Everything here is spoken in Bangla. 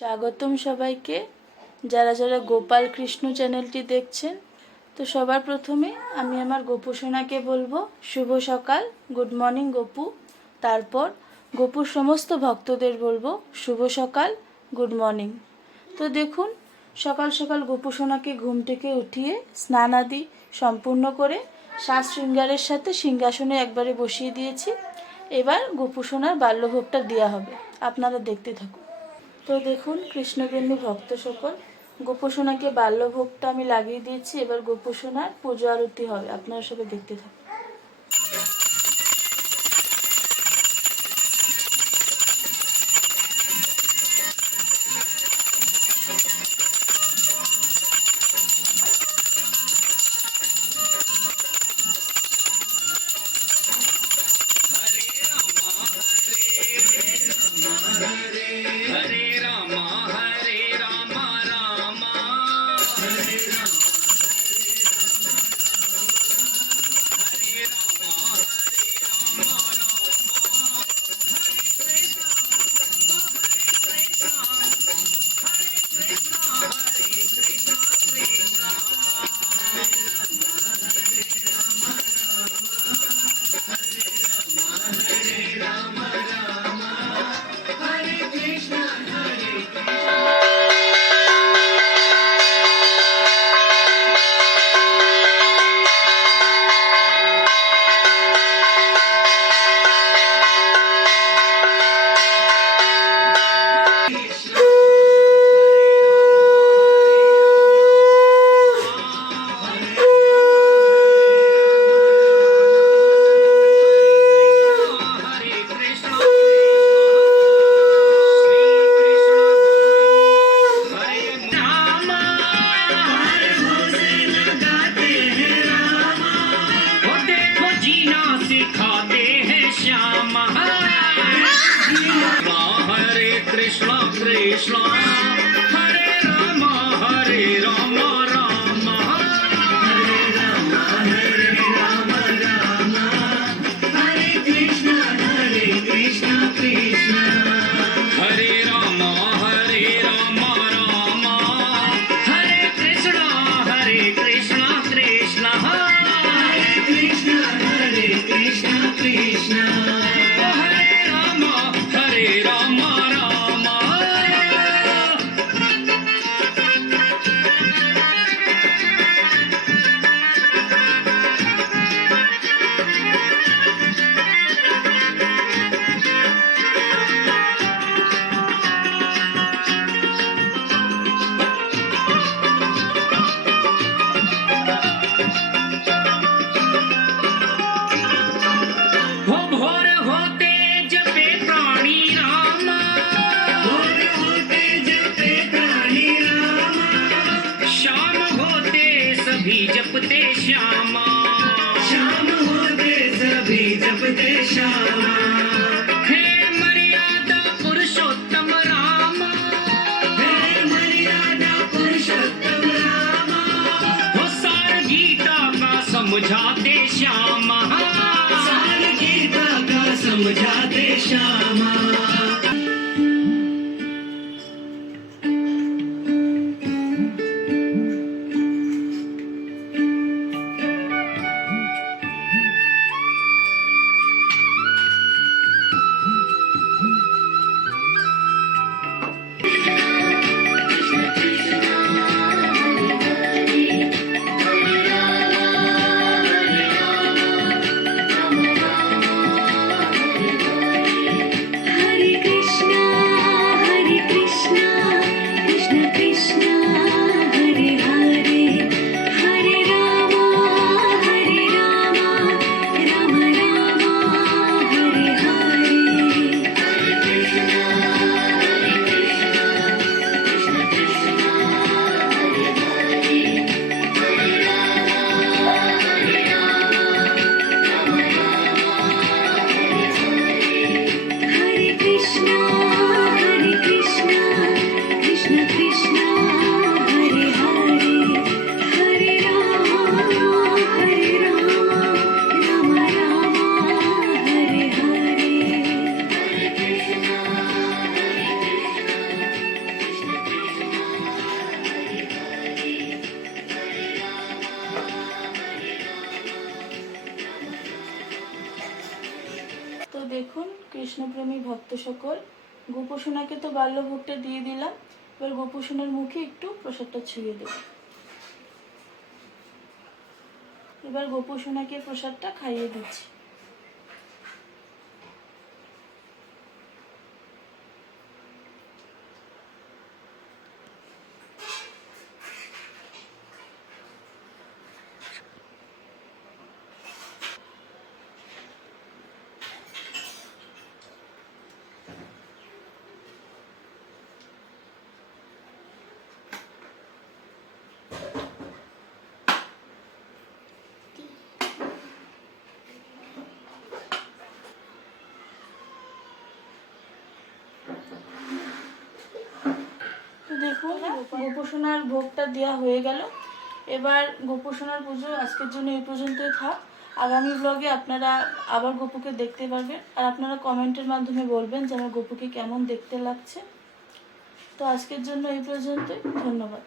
স্বাগতম সবাইকে যারা যারা গোপাল কৃষ্ণ চ্যানেলটি দেখছেন। তো সবার প্রথমে আমি আমার গোপু সোনাকে বলবো শুভ সকাল, গুড মর্নিং গোপু। তারপর গোপুর সমস্ত ভক্তদের বলবো শুভ সকাল, গুড মর্নিং। তো দেখুন, সকাল সকাল গোপু সোনাকে ঘুম থেকে উঠিয়ে স্নান আদি সম্পূর্ণ করে সাজ শৃঙ্গারের সাথে সিংহাসনে একবারে বসিয়ে দিয়েছি। এবার গোপু সোনার বাল্যভোগটা দেওয়া হবে, আপনারা দেখতে থাকুন। তো দেখুন কৃষ্ণপ্রেমী ভক্ত সকল, গোপসোনাকে বাল্যভোগটা আমি লাগিয়ে দিয়েছি। এবার গোপসোনার পুজো আরতি হবে, আপনারা সবাই দেখতে থাকুন। Krishna Hare Rama Rama Hare Rama Rama Hare Krishna Krishna Hare Rama Rama Hare Krishna Krishna Hare Krishna Krishna Hare Rama जपते श्यामा श्याम होते सभी जपते श्यामा हे मर्यादा पुरुषोत्तम रामा हे मर्यादा पुरुषोत्तम रामा वो सार गीता का समझाते श्यामा सार गीता का समझाते श्यामा কৃষ্ণপ্রেমী ভক্ত সকল, গোপোষণাকে তো বাল্যভোগটা দিয়ে দিলাম, এবার গোপোষণার মুখে একটু প্রসাদটা ছুঁয়ে দেব। এবার গোপোষণাকে প্রসাদটা খাইয়ে দিচ্ছি। তো দেখুন গোপোষণার ভোগটা দেওয়া হয়ে গেল। এবার গোপোষণার পুজো আজকের জন্য এই পর্যন্তই থাক। আগামী ব্লগে আপনারা আবার গপুকে দেখতে পারবেন, আর আপনারা কমেন্টের মাধ্যমে বলবেন যে আমার গপুকে কেমন দেখতে লাগছে। তো আজকের জন্য এই পর্যন্তই, ধন্যবাদ।